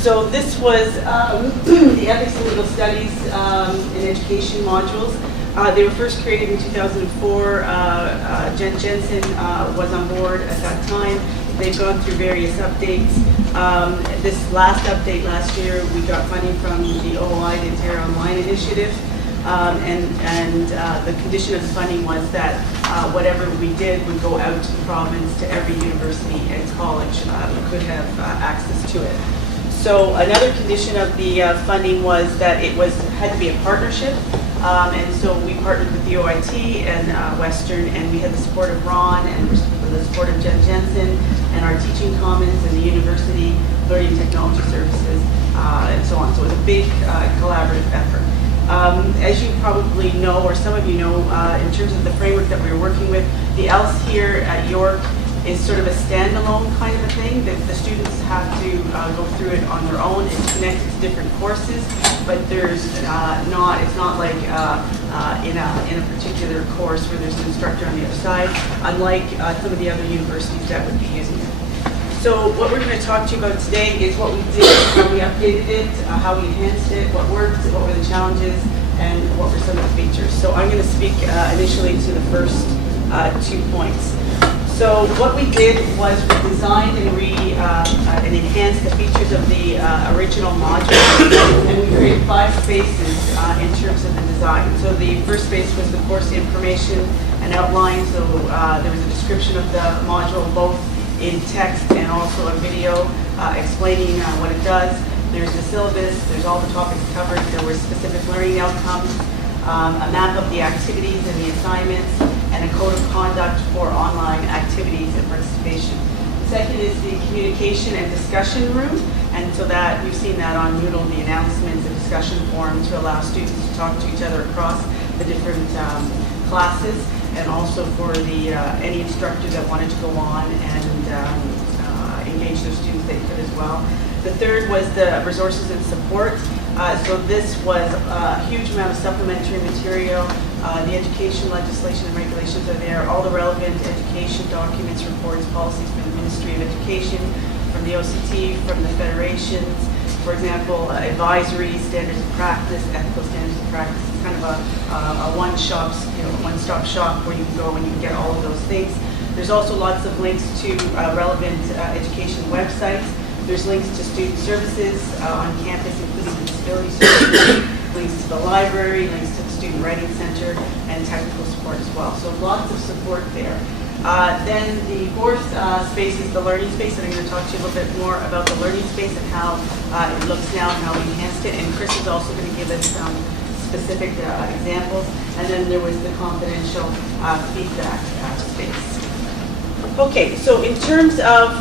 So this was the Ethics and Legal Studies in Education modules. They were first created in 2004. Jen Jensen was on board at that time. They've gone through various updates. This last update last year, we got funding from the OOI, the Ontario Online Initiative. The condition of the funding was that whatever we did would go out to the province, to every university and college who could have access to it. So another condition of the funding was that it had to be a partnership. And so we partnered with the OIT and Western, and we had the support of Ron and the support of Jen Jensen and our teaching commons and the university, learning technology services, and so on. So it was a big collaborative effort. As you probably know, or some of you know, in terms of the framework that we were working with, the ELSE here at York is sort of a standalone kind of a thing that the students have to go through it on their own. It's connected to different courses, but there's it's not like in a particular course where there's an instructor on the other side, unlike some of the other universities that would be using it. So what we're going to talk to you about today is what we did, how we updated it, how we enhanced it, what worked, what were the challenges, and what were some of the features. So I'm going to speak initially to the first 2 points. So what we did was we designed and enhanced the features of the original module, and we created 5 spaces in terms of the design. So the first space was the course information and outline. So there was a description of the module both in text and also a video explaining what it does. There's the syllabus, there's all the topics covered, there were specific learning outcomes, a map of the activities and the assignments, and a code of conduct for online activities and participation. The second is the communication and discussion room, and so that we've seen that on Moodle, the announcements, the discussion forum to allow students to talk to each other across the different classes, and also for the any instructor that wanted to go on and engage their students, they could as well. The third was the resources and support. So this was a huge amount of supplementary material. The education legislation and regulations are there, all the relevant education documents, reports, policies from the Ministry of Education, from the OCT, from the federations. For example, advisory, standards of practice, ethical standards of practice. It's kind of a one-stop shop where you can go and you can get all of those things. There's also lots of links to relevant education websites. There's links to student services on campus, including the disability services, links to the library, links to the Student Writing Center, and technical support as well. So lots of support there. Then the fourth space is the learning space, and I'm going to talk to you a little bit more about the learning space and how it looks now and how we enhanced it. And Chris is also going to give us some specific examples. And then there was the confidential feedback space. Okay, so in terms of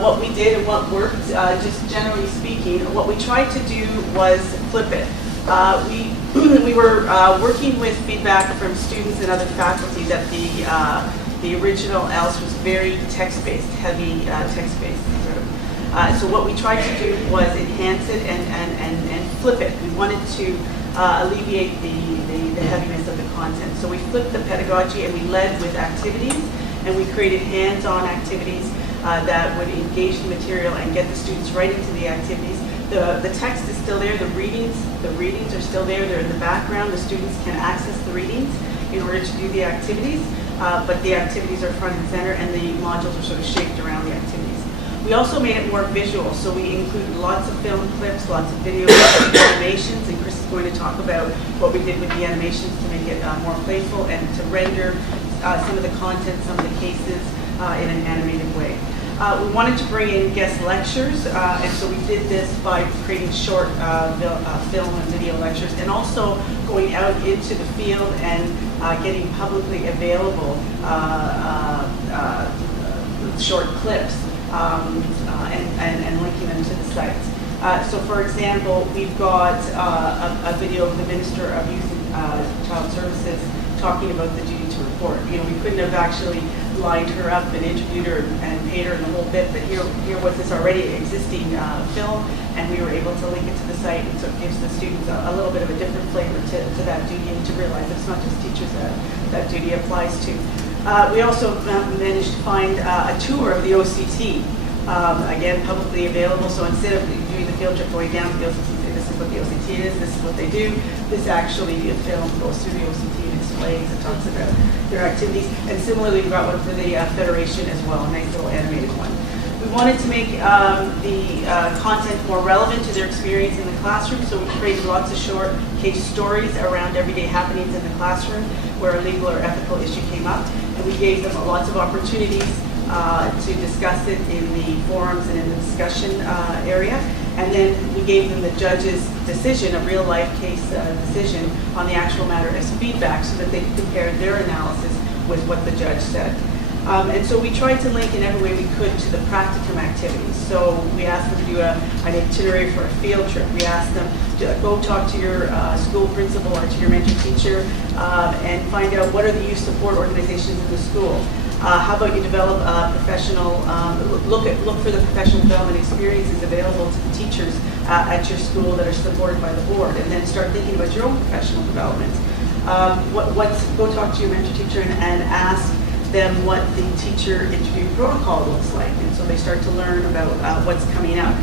what we did and what worked, just generally speaking, what we tried to do was flip it. We were working with feedback from students and other faculty that the original ELSE was very text-based, heavy text-based. So what we tried to do was enhance it and flip it. We wanted to alleviate the heaviness of the content. So we flipped the pedagogy and we led with activities. And we created hands-on activities that would engage the material and get the students right into the activities. The text is still there, the readings are still there, they're in the background. The students can access the readings in order to do the activities, but the activities are front and center and the modules are sort of shaped around the activities. We also made it more visual, so we included lots of film clips, lots of videos, lots of animations, and Chris is going to talk about what we did with the animations to make it more playful and to render some of the content, some of the cases in an animated way. We wanted to bring in guest lectures, and so we did this by creating short film and video lectures, and also going out into the field and getting publicly available short clips and linking them to the sites. So for example, we've got a video of the Minister of Youth and Child Services talking about the duty to report. You know, we couldn't have actually lined her up and interviewed her and paid her in the whole bit, but here was this already existing film, and we were able to link it to the site, and so it gives the students a little bit of a different flavor to that duty, and to realize it's not just teachers that duty applies to. We also managed to find a tour of the OCT, again, publicly available, so instead of doing the field trip going down to the OCT, say this is what the OCT is, this is what they do. This actually, a film goes through the OCT and explains and talks about their activities. And similarly, we got one for the Federation as well, a nice little animated one. We wanted to make the content more relevant to their experience in the classroom, so we created lots of short case stories around everyday happenings in the classroom where a legal or ethical issue came up, and we gave them lots of opportunities to discuss it in the forums and in the discussion area, and then we gave them the judge's decision, a real-life case decision on the actual matter as feedback so that they could compare their analysis with what the judge said. And so we tried to link in every way we could to the practicum activities. So we asked them to do an itinerary for a field trip. We asked them to go talk to your school principal or to your mentor teacher and find out what are the youth support organizations in the school. How about you develop a professional, look for the professional development experiences available to the teachers at your school that are supported by the board, and then start thinking about your own professional development. Go talk to your mentor teacher and ask them what the teacher interview protocol looks like, and so they start to learn about what's coming up.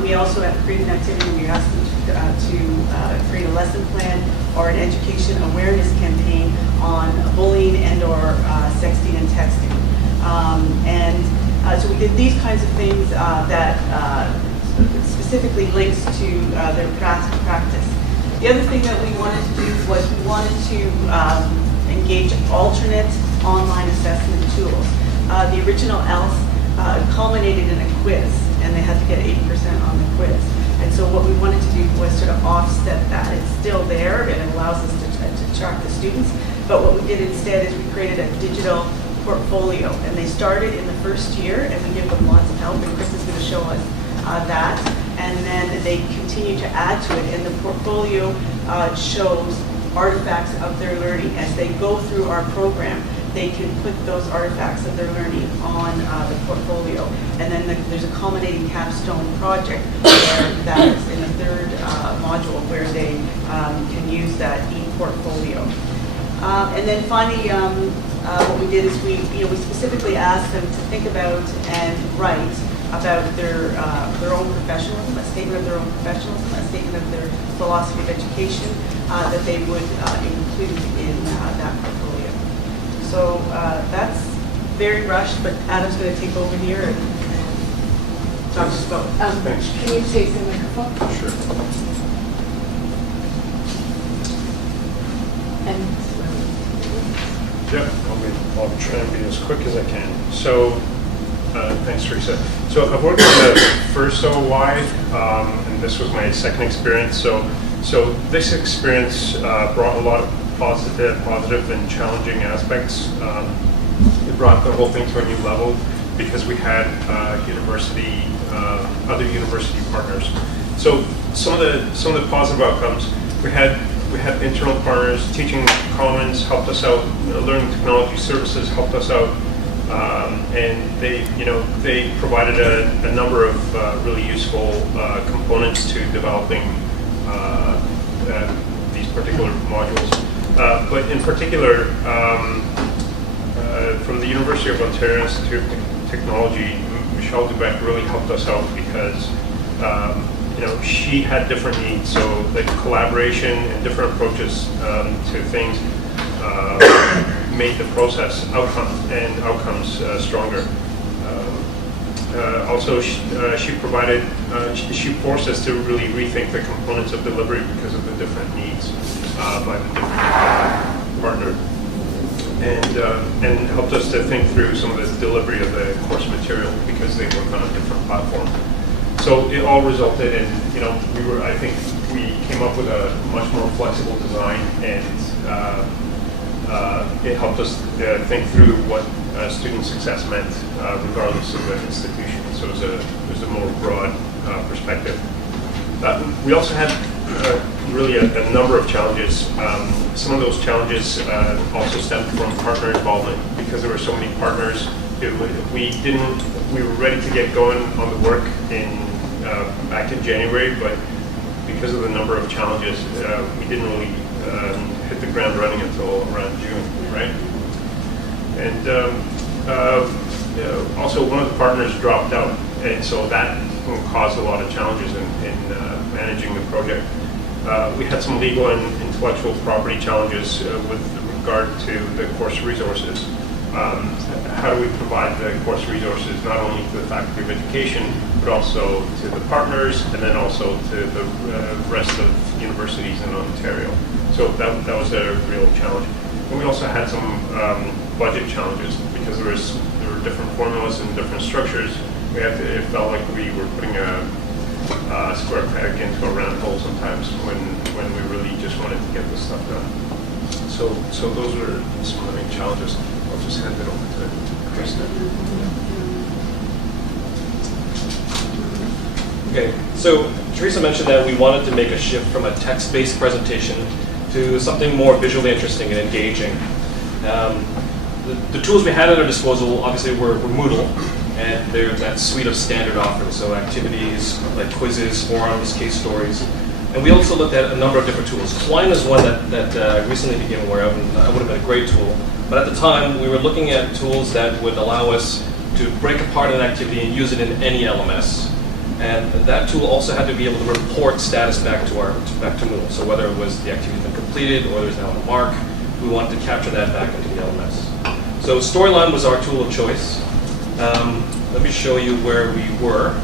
We also have created an activity where we asked them to create a lesson plan or an education awareness campaign on bullying and or sexting and texting. So we did these kinds of things that specifically links to their practice. The other thing that we wanted to do was we wanted to engage alternate online assessment tools. The original ELS culminated in a quiz, and they had to get 80% on the quiz. And so what we wanted to do was sort of offset that. It's still there, and it allows us to track the students. But what we did instead is we created a digital portfolio, and they started in the first year, and we give them lots of help, and Chris is going to show us that. And then they continue to add to it, and the portfolio shows artifacts of their learning. As they go through our program, they can put those artifacts of their learning on the portfolio. And then there's a culminating capstone project where that's in the third module where they can use that e-portfolio. And then finally, what we did is we specifically asked them to think about and write about their own professionalism, a statement of their own professionalism, a statement of their philosophy of education that they would include in that portfolio. So that's very rushed, but Adam's going to take over here and talk to us about. Thanks. Can you take the microphone? Sure. And I'll try and be as quick as I can. So, thanks, Theresa. So I've worked on the first OY, and this was my second experience. So this experience brought a lot of positive and challenging aspects. It brought the whole thing to a new level because we had other university partners. So some of the positive outcomes, we had internal partners. Teaching Commons helped us out. Learning Technology Services helped us out, and they provided a number of really useful components to developing these particular modules. But in particular, from the University of Ontario Institute of Technology, Michelle Dubec really helped us out because she had different needs, so the collaboration and different approaches to things made the process outcomes stronger. Also, she forced us to really rethink the components of delivery because of the different needs by the different partner, and helped us to think through some of the delivery of the course material because they work on a different platform. So it all resulted in, I think we came up with a much more flexible design, and it helped us think through what student success meant, regardless of the institution. So it was a more broad perspective. We also had really a number of challenges. Some of those challenges also stemmed from partner involvement because there were so many partners. We were ready to get going on the work back in January, but because of the number of challenges, we didn't really hit the ground running until around June, right? And also one of the partners dropped out, and so that can cause a lot of challenges in managing the project. We had some legal and intellectual property challenges with regard to the course resources. How do we provide the course resources not only to the Faculty of Education, but also to the partners, and then also to the rest of universities in Ontario? So that was a real challenge. And we also had some budget challenges because there were different formulas and different structures. It felt like we were putting a square peg into a round hole sometimes when we really just wanted to get this stuff done. So those were some of the main challenges. I'll just hand it over to Krista. Okay, so Theresa mentioned that we wanted to make a shift from a text-based presentation to something more visually interesting and engaging. The tools we had at our disposal obviously were Moodle, and they're that suite of standard offerings, so activities like quizzes, forums, case stories. And we also looked at a number of different tools. Quine is one that I recently became aware of, and that would have been a great tool. But at the time, we were looking at tools that would allow us to break apart an activity and use it in any LMS. And that tool also had to be able to report status back to Moodle. So whether it was the activity has been completed or there's now a mark, we wanted to capture that back into the LMS. So Storyline was our tool of choice. Let me show you where we were.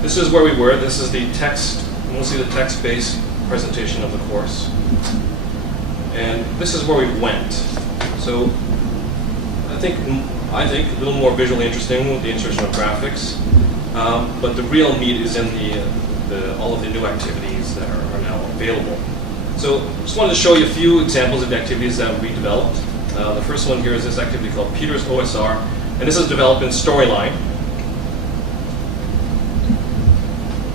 This is where we were. This is the text, mostly the text-based presentation of the course. And this is where we went. So I think a little more visually interesting with the insertion of graphics. But the real meat is in all of the new activities that are now available. So just wanted to show you a few examples of the activities that we developed. The first one here is this activity called Peter's OSR, and this is developed in Storyline.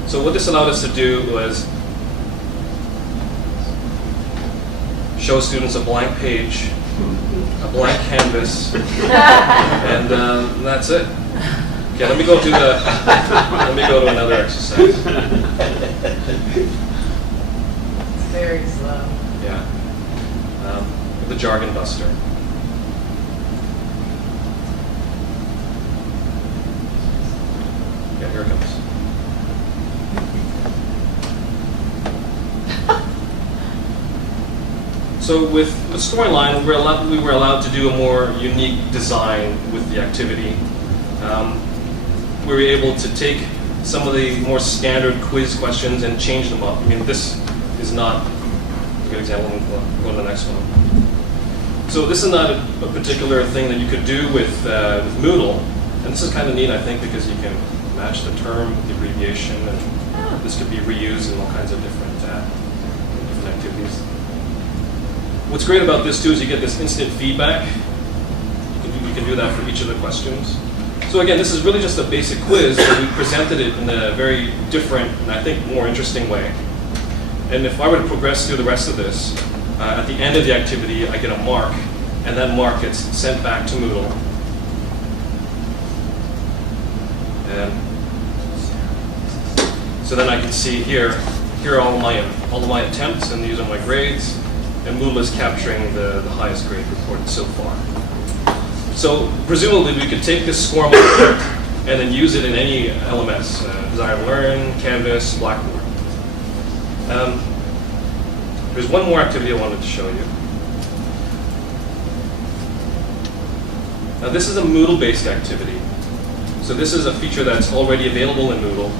So what this allowed us to do was show students a blank page, a blank canvas, and that's it. Okay, let me go to another exercise. Very slow. Yeah. The jargon buster. Yeah, here it comes. So with Storyline, we were allowed to do a more unique design with the activity. We were able to take some of the more standard quiz questions and change them up. I mean, this is not a good example. We'll go to the next one. So this is not a particular thing that you could do with Moodle, and this is kind of neat, I think, because you can match the term with the abbreviation, and this could be reused in all kinds of different activities. What's great about this too is you get this instant feedback. You can do that for each of the questions. So again, this is really just a basic quiz, but we presented it in a very different and I think more interesting way. And if I were to progress through the rest of this, at the end of the activity, I get a mark, and that mark gets sent back to Moodle. And so then I can see here are all of my attempts, and these are my grades, and Moodle is capturing the highest grade reported so far. So presumably we could take this score report and then use it in any LMS, Desire to Learn, Canvas, Blackboard. There's one more activity I wanted to show you. Now this is a Moodle-based activity. So this is a feature that's already available in Moodle.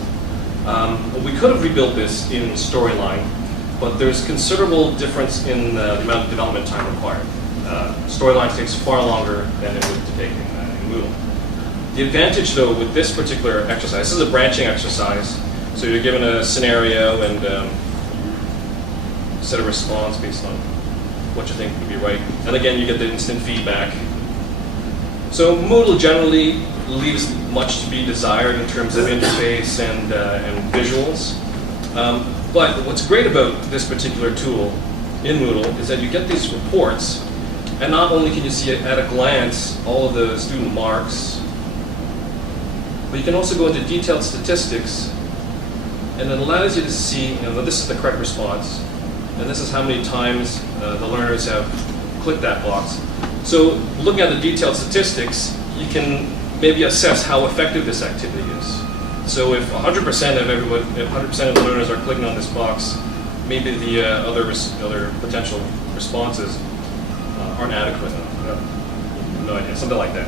We could have rebuilt this in Storyline, but there's considerable difference in the amount of development time required. Storyline takes far longer than it would take in Moodle. The advantage, though, with this particular exercise, this is a branching exercise, so you're given a scenario and set a response based on what you think would be right. And again, you get the instant feedback. So Moodle generally leaves much to be desired in terms of interface and visuals. But what's great about this particular tool in Moodle is that you get these reports, and not only can you see at a glance all of the student marks, but you can also go into detailed statistics, and it allows you to see, this is the correct response, and this is how many times the learners have clicked that box. So looking at the detailed statistics, you can maybe assess how effective this activity is. So if 100% of everyone, if 100% of the learners are clicking on this box, maybe the other potential responses aren't adequate enough. No idea, something like that.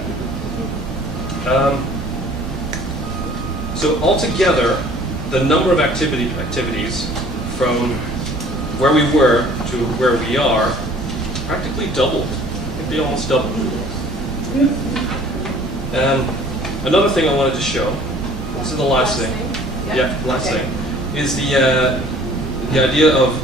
So altogether, the number of activities from where we were to where we are practically doubled. I think they almost doubled. Another thing I wanted to show, this is the last thing. Yeah, last thing, is the idea of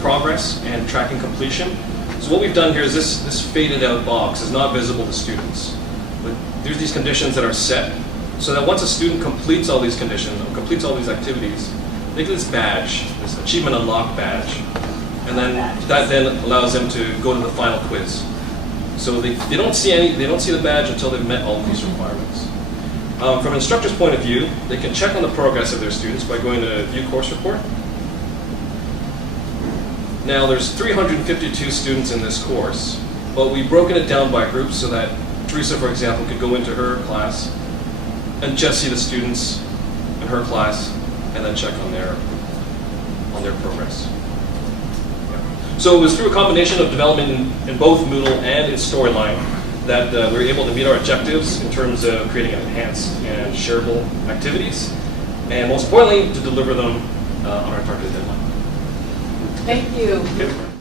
progress and tracking completion. So what we've done here is this faded out box is not visible to students. But there's these conditions that are set so that once a student completes all these conditions, or completes all these activities, they get this badge, this achievement unlock badge. And then that then allows them to go to the final quiz. So they don't see the badge until they've met all of these requirements. From an instructor's point of view, they can check on the progress of their students by going to View Course Report. Now there's 352 students in this course, but we've broken it down by groups so that Theresa, for example, could go into her class and just see the students in her class and then check on their progress. So it was through a combination of development in both Moodle and in Storyline that we were able to meet our objectives in terms of creating enhanced and shareable activities, and most importantly, to deliver them on our targeted deadline. Thank you. Okay.